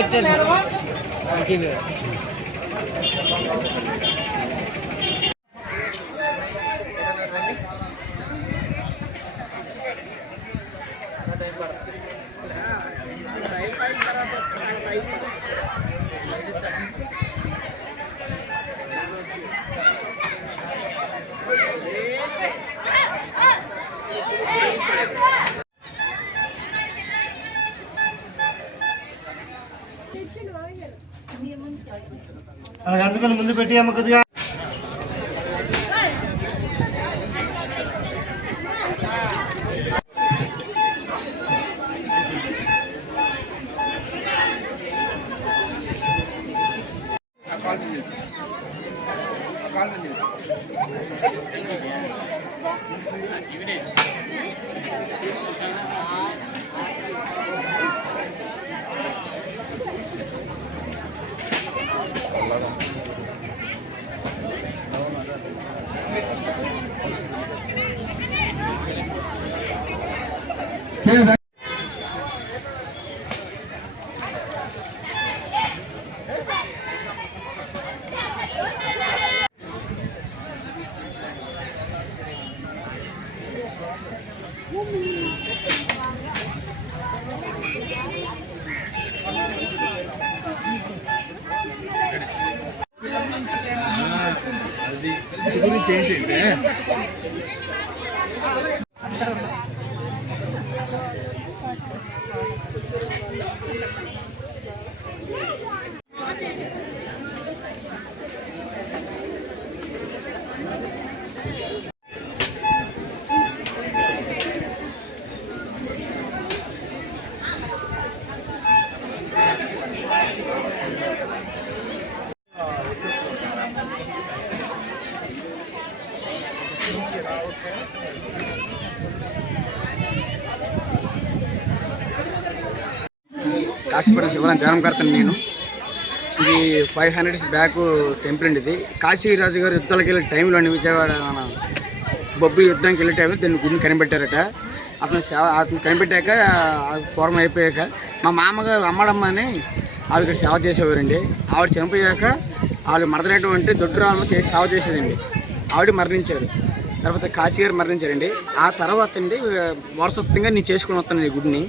వచ్చేసి అందుకని ముందు పెట్టి అమ్మ కొద్దిగా గురించి ఏంటంటే కాశీపురం శివరాం ధ్యానంకర్తను నేను. ఇది 500 years బ్యాక్ టెంపుల్ అండి. ఇది కాశీరాజు గారు యుద్ధాలకు వెళ్ళే టైంలో అండి, విజయవాడ బొబ్బు యుద్ధానికి వెళ్ళే టైంలో దీన్ని గుడిని కనిపెట్టారట. అతను కనిపెట్టాక పూర్వం అయిపోయాక మా మామగారు అమ్మడమ్మ అని ఆవిడ ఇక్కడ సేవ చేసేవారండి. ఆవిడ చనిపోయాక ఆవిడ మరదనటువంటి దొడ్డురామ చేసి సేవ చేసేదండి. ఆవిడ మరణించారు. తర్వాత కాశీ గారు మరణించారండి. ఆ తర్వాత అండి వారసత్వంగా నేను చేసుకుని వస్తాను ఈ గుడిని,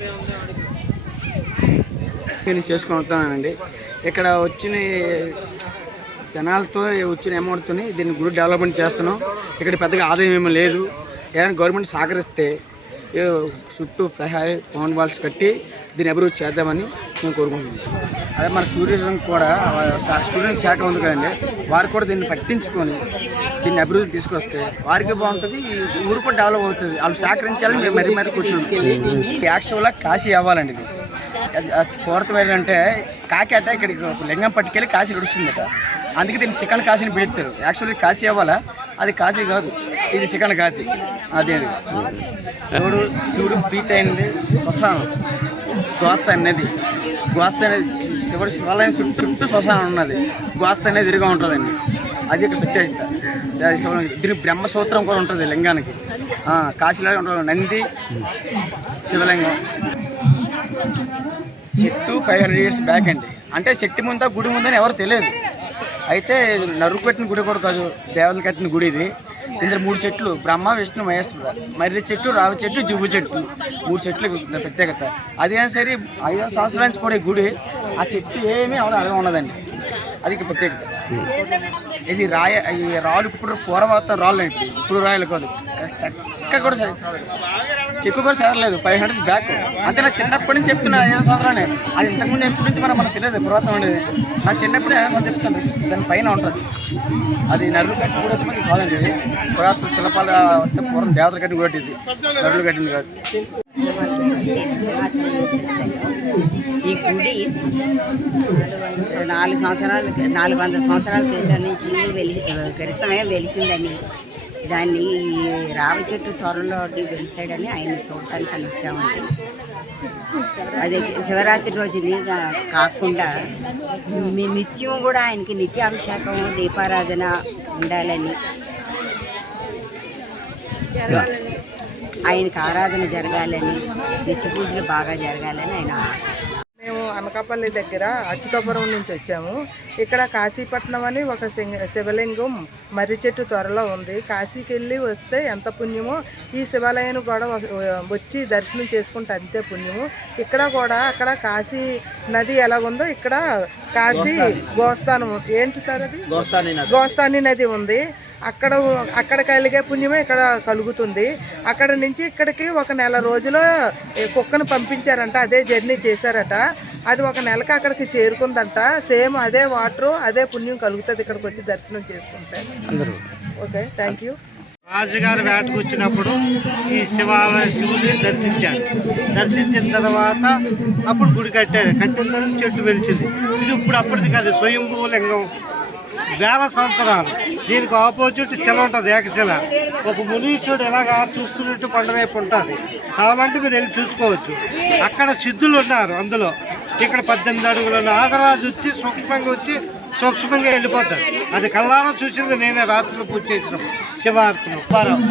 నేను చేసుకొని వస్తానండి. ఇక్కడ వచ్చిన జనాలతో వచ్చిన అమౌంట్తో దీన్ని గుడి డెవలప్మెంట్ చేస్తున్నాం. ఇక్కడ పెద్దగా ఆదాయం ఏమీ లేదు. ఏదైనా గవర్నమెంట్ సహకరిస్తే చుట్టూ ప్రహారీ పవన్ వాల్స్ కట్టి దీన్ని అభివృద్ధి చేద్దామని మేము కోరుకుంటున్నాం. అదే మన టూరిజం కూడా స్టూడెంట్ శాఖ ఉంది కదండి, వారు కూడా దీన్ని పట్టించుకొని దీన్ని అభివృద్ధి తీసుకొస్తే వారికి బాగుంటుంది, ఊరు కూడా డెవలప్ అవుతుంది. వాళ్ళు సహకరించాలని మేము మరీ కూర్చున్నాం. యాక్చువల్గా కాశీ అవ్వాలండి. ఇది పూర్తం ఏంటంటే కాకి అట ఇక్కడికి లింగం పట్టుకెళ్ళి కాశీ నడుస్తుందట. అందుకే దీన్ని చికెన్ కాశీని పిలుస్తారు. యాక్చువల్లీ కాశీ అవ్వాలా, అది కాశీ కాదు, ఇది చికెన్ కాశీ. అదే శివుడు ప్రీతి అయింది శ్మశానం, గోస్త అనేది. గోస్త అనేది శివాలయం చుట్టూ శ్మశానం ఉన్నది. గోస్త అనేది ఎదురుగా ఉంటుందండి. అది ఇక్కడ ప్రత్యేకత. దీనికి బ్రహ్మసూత్రం కూడా ఉంటుంది లింగానికి. కాశీలో ఉంటుంది నంది శివలింగం. చెట్టు 500 years బ్యాక్ అండి. అంటే చెట్టు ముందా గుడి ముందని ఎవరు తెలియదు. అయితే నరుకు కట్టిన గుడి కూడా కాదు, దేవతలు కట్టిన గుడి ఇది. ఇందులో 3 చెట్లు, బ్రహ్మ విష్ణు మహేశ్వర, మర్రి చెట్టు, రావి చెట్టు, జువ్వు చెట్టు, 3 చెట్లు ప్రత్యేకత. అదే సరే 500 సంవత్సరాల నుంచి కూడా ఈ గుడి ఆ చెట్టు ఏమీ అలాగే ఉన్నదండి. అది ప్రత్యేకత. ఇది ఈ రాళ్ళు ఇప్పుడు పూర్వత రాళ్ళు అండి, ఇప్పుడు రాయలు కాదు. చెక్క కూడా చెక్కు కూడా చదవలేదు 500 years బ్యాక్. అంతే నా చిన్నప్పటి నుంచి చెప్తున్నా 5 సంవత్సరాలే. అది ఇంతకుముందు ఎప్పటి నుంచి మనకు తెలియదు, పురాతనం ఉండేది. నా చిన్నప్పుడు చెప్తాను దాని పైన ఉంటుంది. అది నరులు కట్టిన కూడా కాదండి, ఇది పురాతన శిల్పాలు వస్తే పూర్వం దేవతలు కట్టిన కూడా ఇది, నరులు కట్టింది కాదు. ఈ గుడి 400 సంవత్సరాల క్రితమే వెలిసిందని, దాన్ని రావి చెట్టు త్వరలో వెలిసాడని ఆయన చూడటానికి అని వచ్చామండి. అదే శివరాత్రి రోజుని కాకుండా నిత్యం కూడా ఆయనకి నిత్యాభిషేకం, దీపారాధన ఉండాలని, ఆయనకి ఆరాధన జరగాలని, నిత్య పూజలు బాగా జరగాలని ఆయన ఆశిస్తున్నారు. మేము అనకాపల్లి దగ్గర అచ్యుతాపురం నుంచి వచ్చాము. ఇక్కడ కాశీపట్నం అని ఒక శివలింగం మర్రి చెట్టు త్వరలో ఉంది. కాశీకి వెళ్ళి వస్తే ఎంత పుణ్యమో ఈ శివాలయాన్ని కూడా వచ్చి దర్శనం చేసుకుంటే అంతే పుణ్యము. ఇక్కడ కూడా అక్కడ కాశీ నది ఎలాగుందో ఇక్కడ కాశీ గోస్థానం ఏంటి సార్ అది గోస్థాని నది ఉంది. అక్కడ కలిగే పుణ్యమే ఇక్కడ కలుగుతుంది. అక్కడ నుంచి ఇక్కడికి ఒక నెల రోజులు కుక్కను పంపించారంట, అదే జర్నీ చేశారట. అది ఒక నెలకి అక్కడికి చేరుకుందంట. సేమ్ అదే వాటర్ అదే పుణ్యం కలుగుతుంది ఇక్కడికి వచ్చి దర్శనం చేసుకుంటే. Okay, thank you. రాజుగారు వేటకు వచ్చినప్పుడు ఈ శివుడిని దర్శించారు. దర్శించిన తర్వాత అప్పుడు గుడి కట్టారు. కట్టిన తర్వాత చెట్టు వెలిచింది. ఇది ఇప్పుడు అప్పటిది కాదు, స్వయంభూ లింగం. వేల సంవత్సరాలు దీనికి ఆపోజిట్ శిల ఉంటుంది, ఏకశిల. ఒక మునీశ్వరుడు ఎలాగా చూస్తున్నట్టు కొండవైపు ఉంటుంది. కావాలంటే మీరు వెళ్ళి చూసుకోవచ్చు. అక్కడ సిద్ధులు ఉన్నారు అందులో. ఇక్కడ 18 అడుగుల నాగరాజు వచ్చి సూక్ష్మంగా వెళ్ళిపోతాడు. అది కళ్ళారా చూసింది నేనే రాత్రిలో పూజ చేసిన శివార్పణ.